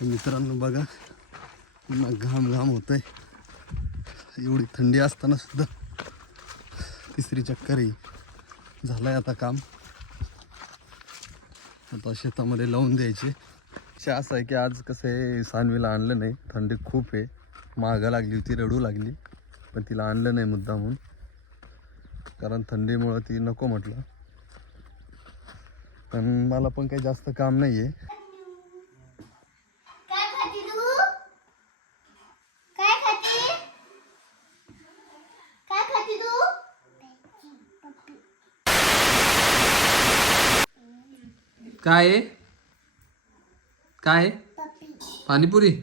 मित्रांनो बघा पुन्हा घाम घाम होत आहे एवढी थंडी असताना सुद्धा तिसरी चक्करही झालं झालंय आता काम. आता शेतामध्ये लावून द्यायचे. विषय असं आहे की आज कसं आहे सानवीला आणलं नाही. थंडी खूप आहे. मागं लागली होती रडू लागली. पण तिला आणलं नाही मुद्दा म्हणून कारण थंडीमुळं ती नको म्हटलं. पण मला पण काही जास्त काम नाही आहे काय खाती तू काय खाती काय खाती तू काय आहे? काय? आहे? पाणीपुरी?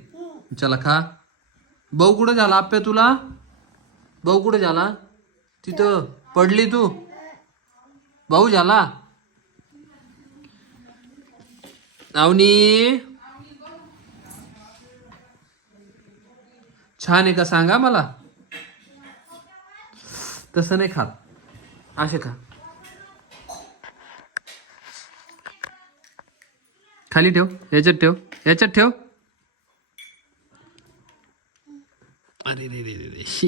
चला खा. भाऊ कुठं झाला आप्या तुला? भाऊ कुठं झाला? तिथं. पडली तू. भाऊ झाला? अवनी. छान आहे का? सांगा मला. तसं नाही खात. असे खा. खाली ठेव याच्यात ठेव याच्यात ठेव. अरे रे रे रे रे शी.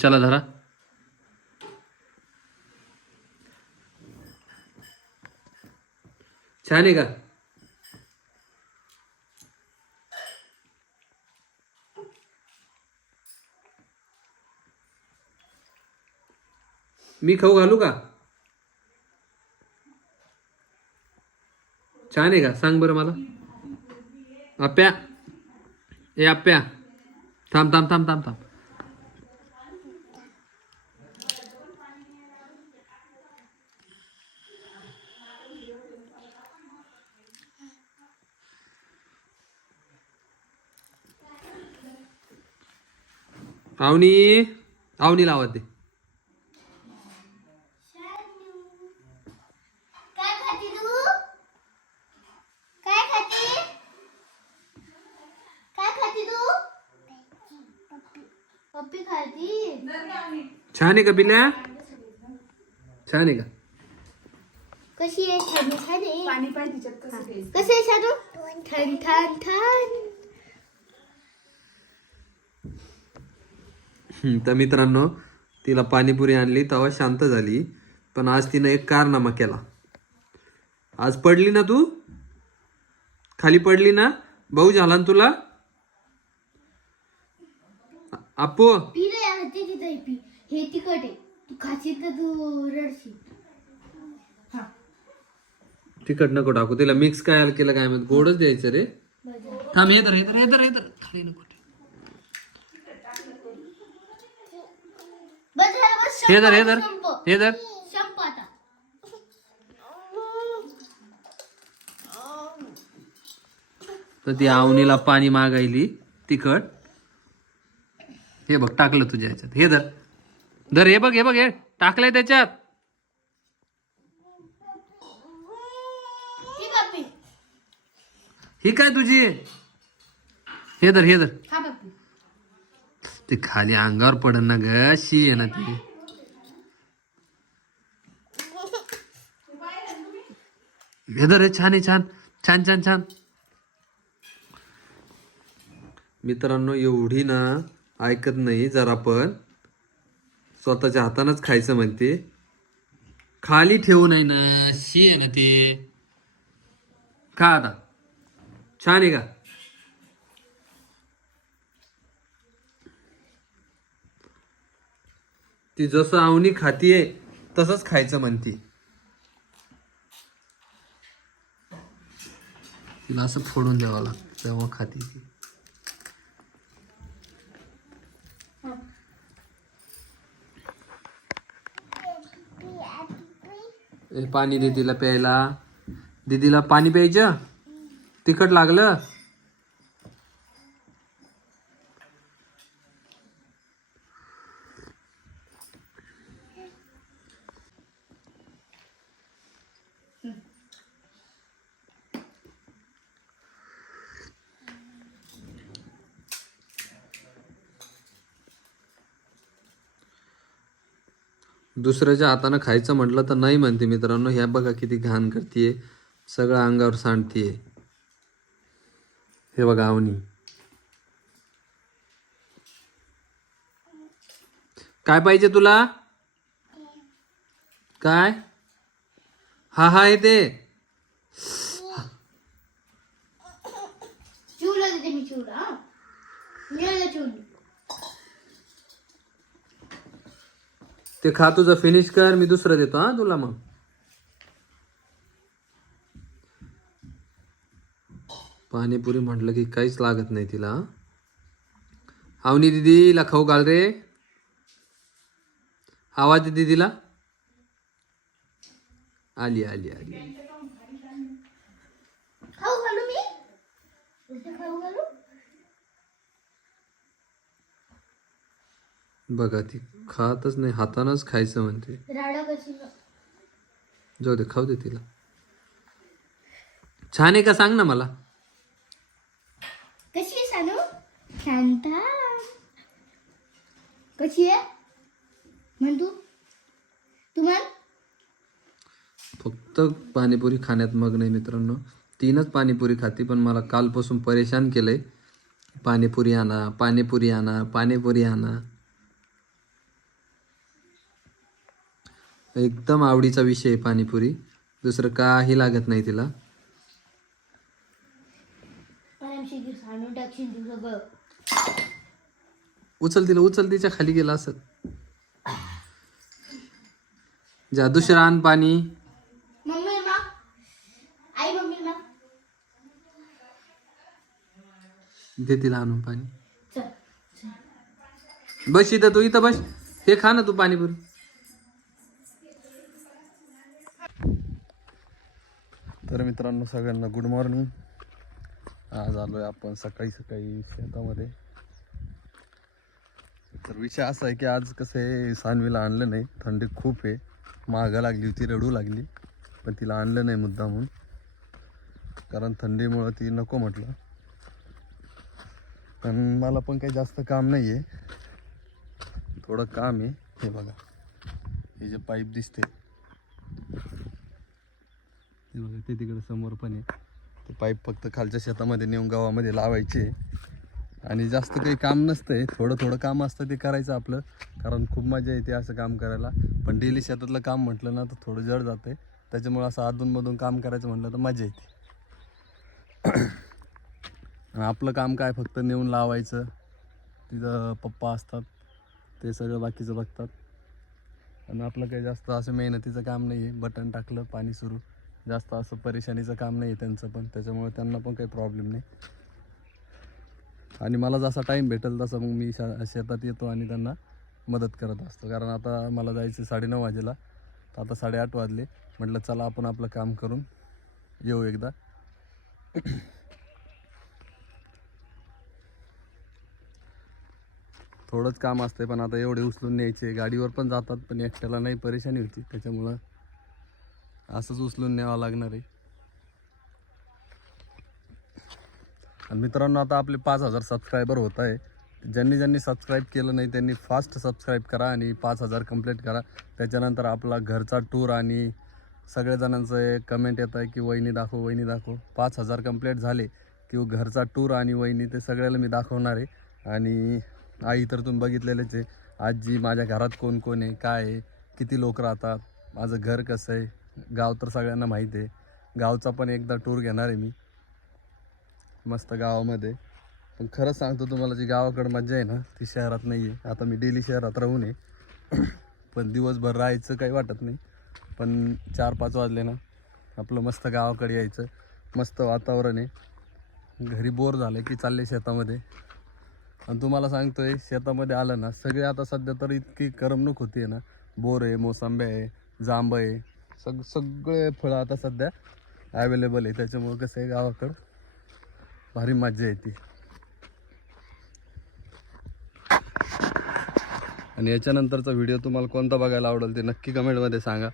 चला धरा. छान आहे का? मी खाऊ घालू का? छान आहे का? सांग बरं मला. आप्या. ए आप्या. थांब थांब थांब थांब थांब. आवनी आवनी लावत दे काय खाती तू काय खाती काय खाती तू पप्पी खाती? छान आहे का पिल्या छान आहे का? कशी आहे छान छान आहे. पाणी पाय तिच्यात कसं घ्यायचं? कसं आहे शानू? ठण ठण ठण हम्म, तर मित्रांनो तिला पाणीपुरी आणली तेव्हा शांत झाली पण आज तिनं एक कारनामा केला. आज पडली ना तू? खाली पडली ना? भाऊ झाला ना तुला? आ- आप्पू पी रे यार ते तिथं पी. हे तिखट आहे. तू खाशील तर तू रडशील. तिखट नको टाकू. तिला मिक्स काय केलं काय माहीत. गोडच द्यायचं रे. थांब हे तर हे तर हे तर हे तर खाली नको ठेवू. बस झालं बस. हे हे संप, संप. हे धर. संप आता. तर ती आवनीला पाणी मागायली तिखट. हे बघ टाकलं तुझ्या ह्याच्यात. हे धर. धर हे बघ हे बघ हे. टाकलंय त्याच्यात. ही काय तुझी? हे धर हे धर. ते खाली अंगावर पडन ना ग शी आहे ना ती. हे धर हे छान आहे छान. छान छान छान. मित्रांनो एवढी ना ऐकत नाही जरा पण. स्वतःच्या हातानंच खायचं म्हणते. खाली ठेवू नाही ना शी आहे ना ते. खा आता. छान आहे का? ती जसं आवनी खातीये तसंच खायचं म्हणते. तिला असं फोडून द्यावं लागतं तेव्हा खाती ती. पाणी दे तिला प्यायला. दीदीला पाणी प्यायचं? तिखट लागलं? दुसऱ्याच्या हातानं खायचं म्हटलं तर नाही म्हणते मित्रांनो. ह्या बघा किती घाण करते सगळं अंगावर सांडतीये. हे बघा आवनी. काय पाहिजे तुला? काय? हा हा येते चिवला देते मी चिवला हा. ते खा तुझं फिनिश कर मी दुसरं देतो हा तुला मग. पाणीपुरी म्हटलं की काहीच लागत नाही तिला. अवनी दिदीला खाऊ घाल रे. आवाज दे दीदीला आली आली आली. बघा ती खातच नाही हातानंच खायचं म्हणते. राडा कशी जाऊ दे खाऊ दे तिला. छान आहे का सांग ना मला? कशी आहे सानू? शांता कशी आहे? म्हण तू. तू म्हण. फक्त पाणीपुरी खाण्यात मग नाही मित्रांनो. तीनच पाणीपुरी खाते पण मला कालपासून परेशान केलंय. पाणीपुरी आणा पाणीपुरी आणा पाणीपुरी आणा. एकदम आवडीचा विषय आहे पाणीपुरी. दुसरं काही लागत नाही तिला. उचल तिला उचल तिच्या खाली गेला असत जा दुसरं आण पाणी. दे तिला आणून पाणी. बस इथं तू इथं बस. हे खा ना तू पाणीपुरी. तर मित्रांनो सगळ्यांना गुड मॉर्निंग आज आलो आहे आपण सकाळी सकाळी शेतामध्ये. तर विषय असा आहे की आज कसं आहे सानवीला आणलं नाही थंडी खूप आहे. मागं लागली होती रडू लागली पण तिला आणलं नाही मुद्दा म्हणून. कारण थंडीमुळं ती नको म्हटलं. पण मला पण काही जास्त काम नाही आहे थोडं काम आहे हे बघा. हे जे पाईप दिसते ते बघा ते तिकडे समोर पण आहे. ते पाईप फक्त खालच्या शेतामध्ये नेऊन गावामध्ये लावायचे. आणि जास्त काही काम नसतंय. थोडं थोडं काम असतं ते करायचं आपलं. कारण खूप मजा येते असं काम करायला. पण डेली शेतातलं काम म्हटलं ना तर थोडं जड जाते त्याच्यामुळं असं अधूनमधून काम करायचं म्हटलं तर मजा येते. आणि आपलं काम काय? फक्त नेऊन लावायचं. तिथं पप्पा असतात. ते सगळं बाकीचं बघतात. आणि आपलं काही जास्त असं मेहनतीचं काम नाही आहे बटन टाकलं पाणी सुरू. जास्त असं परेशानीचं काम नाही आहे त्यांचं पण. त्याच्यामुळे त्यांना पण काही प्रॉब्लेम नाही. आणि मला जसा टाईम भेटेल तसा मग मी शा शेतात येतो आणि त्यांना मदत करत असतो. कारण आता मला जायचं साडेनऊ वाजेला. तर आता साडेआठ वाजले. म्हटलं चला आपण आपलं काम करून येऊ एकदा. थोडंच काम असते पण आता एवढे उचलून न्यायचे. गाडीवर पण जातात पण एकट्याला नाही परेशानी होती. त्याच्यामुळं असंच उचलून न्यावं लागणार आहे. आणि मित्रांनो आता आपले पाच हजार सबस्क्रायबर होत आहे. ज्यांनी ज्यांनी सबस्क्राईब केलं नाही त्यांनी फास्ट सबस्क्राईब करा आणि पाच हजार कंप्लीट करा. त्याच्यानंतर आपला घरचा टूर आणि सगळ्या जणांचं कमेंट येत आहे की वहिनी दाखव वहिनी दाखव. पाच हजार कंप्लीट झाले की घरचा टूर आणि वहिनी ते सगळ्याला मी दाखवणार आहे. आणि आई तर तुम्ही बघितलेलेच आहे. आजी माझ्या घरात कोण कोण आहे? काय आहे? किती लोक राहतात? माझं घर कसं आहे? गाव तर सगळ्यांना माहीत आहे. गावचा पण एकदा टूर घेणार आहे मी. मस्त गावामध्ये. पण खरंच सांगतो तुम्हाला जी गावाकडं मजा आहे ना ती शहरात नाही आहे आता मी डेली शहरात राहून आहे. पण दिवसभर राहायचं काही वाटत नाही. पण चार पाच वाजले ना आपलं मस्त गावाकडे यायचं. मस्त वातावरण आहे. घरी बोर झालं की चालले शेतामध्ये. आणि तुम्हाला सांगतोय शेतामध्ये आलं ना सगळे आता सध्या तर इतकी करमणूक होती आहे ना. बोर आहे मोसंबे आहे जांब आहे. सग सगळे फळं आता सध्या ॲवेलेबल आहे. त्याच्यामुळं कसं आहे गावाकडं? भारी मजा येते. आणि याच्यानंतरचा व्हिडिओ तुम्हाला कोणता बघायला आवडेल ते नक्की कमेंटमध्ये सांगा.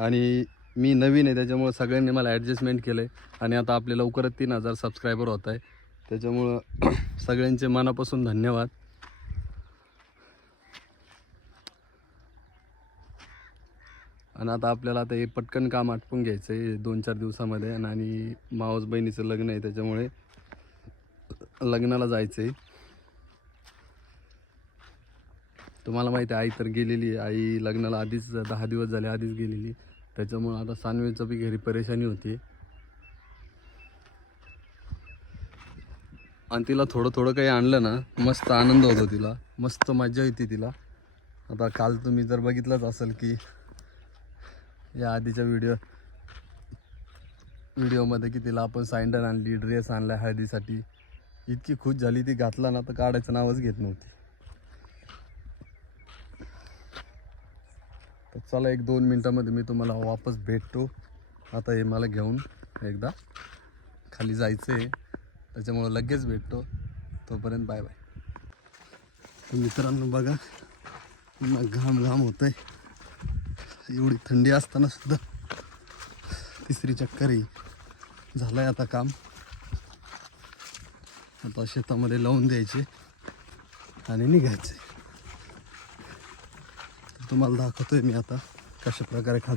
आणि मी नवीन आहे त्याच्यामुळं सगळ्यांनी मला ॲडजस्टमेंट केलं आहे आणि आता आपले लवकरच तीन हजार सबस्क्रायबर होत आहे. त्याच्यामुळं सगळ्यांचे मनापासून धन्यवाद. आणि आता आपल्याला आता हे पटकन काम आटपून घ्यायचं आहे दोन चार दिवसामध्ये. आणि- मावस बहिणीचं लग्न आहे त्याच्यामुळे लग्नाला जायचं आहे तुम्हाला माहिती आहे आई तर गेलेली आई लग्नाला आधीच दहा दिवस झाले आधीच गेलेली त्याच्यामुळं आता सानवेचं बी घरी परेशानी होती आणि तिला थोडं थोडं काही आणलं ना मस्त आनंद होतो तिला. मस्त मजा येते तिला. आता काल तुम्ही जर बघितलंच असेल की या आधीच्या व्हिडिओ व्हिडिओमध्ये की तिला आपण सँडल आणली ड्रेस आणला हळदीसाठी. इतकी खुश झाली ती घातला ना तर काढायचं नावच घेत नव्हती. तर चला एक दोन मिनटामध्ये मी तुम्हाला वापस भेटतो. आता हे मला घेऊन एकदा खाली जायचं आहे त्याच्यामुळं लगेच भेटतो. तोपर्यंत बाय बाय मित्रांनो बघा घाम घाम होत आहे एवढी थंडी असताना सुद्धा तिसरी चक्कर झालं झालंय आता काम. आता शेतामध्ये लावून द्यायचे आणि निघायचे. तुम्हाला दाखवतोय मी आता कशा प्रकारे खाल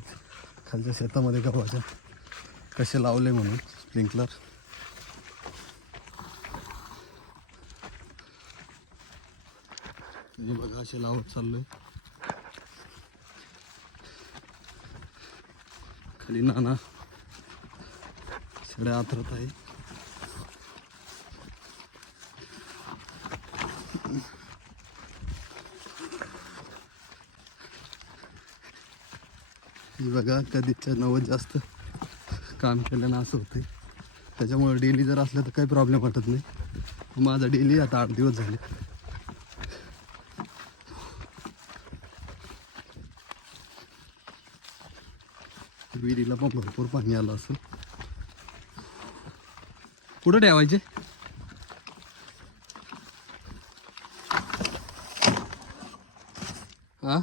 खालच्या शेतामध्ये गव्हाच्या कसे लावले म्हणून स्प्रिंकलर बघा असे लावत चाललोय. खाली नाना. सगळ्या आथरत आहे. बघा कधीच्या नव्वद जास्त काम केल्यानं असं होते त्याच्यामुळे डेली जर असलं तर काही प्रॉब्लेम वाटत नाही. माझा डेली आता आठ दिवस झाले. विहिरीला पण भरपूर पाणी आलं असेल. कुठं ठेवायचे हा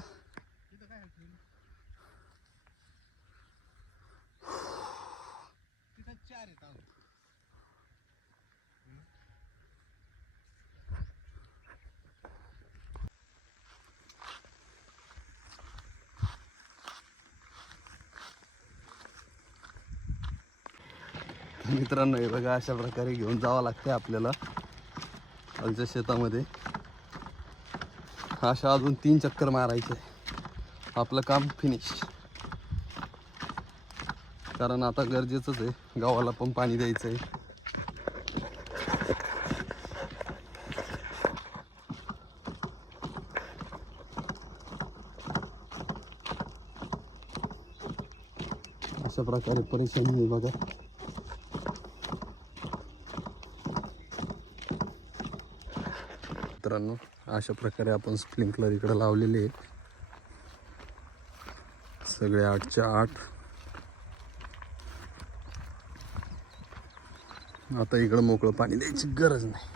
मित्रांनो हे बघा अशा प्रकारे घेऊन जावं लागते आपल्याला आमच्या शेतामध्ये. अशा अजून तीन चक्कर मारायचे. आपलं काम फिनिश कारण आता गरजेचंच आहे. गावाला पण पाणी द्यायचं आहे अशा प्रकारे परेशानी आहे बघा. मित्रांनो अशा प्रकारे आपण स्प्रिंकलर इकडे लावलेले आहे. सगळे आठच्या आठ. आता इकडं मोकळं पाणी द्यायची गरज नाही.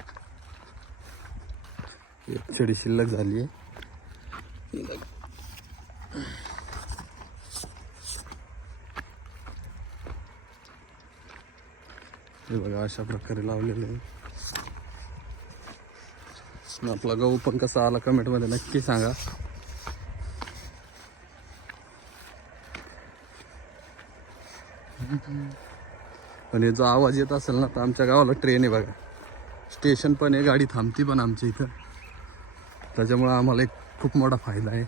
एक छडी शिल्लक झाली आहे. हे बघा अशा प्रकारे लावलेले आहे. आपला गहू पण कसा आला कमेंटमध्ये नक्की सांगा. आणि जो आवाज येत असेल ना तर आमच्या गावाला ट्रेन आहे बघा. स्टेशन पण आहे गाडी थांबती पण आमच्या इथं. त्याच्यामुळं आम्हाला एक खूप मोठा फायदा आहे.